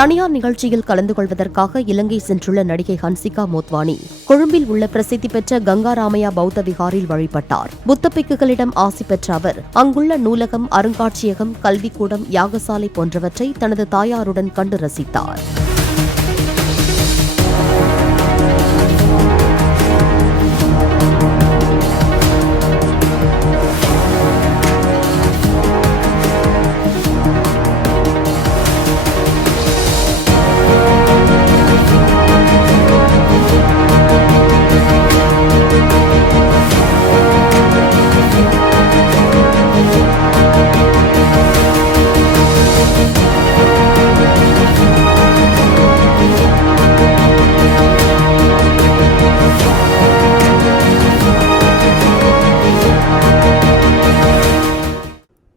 தனியார் நிகழ்ச்சியில் கலந்து கொள்வதற்காக இலங்கை சென்றுள்ள நடிகை ஹன்சிகா மோத்வானி கொழும்பில் உள்ள பிரசித்தி பெற்ற கங்காராமையா பௌத்த விகாரில் வழிபட்டார். புத்தபிக்குகளிடம் ஆசி பெற்ற அவர் அங்குள்ள நூலகம் அருங்காட்சியகம் கல்விக்கூடம் யாகசாலை போன்றவற்றை தனது தாயாருடன் கண்டு ரசித்தார்.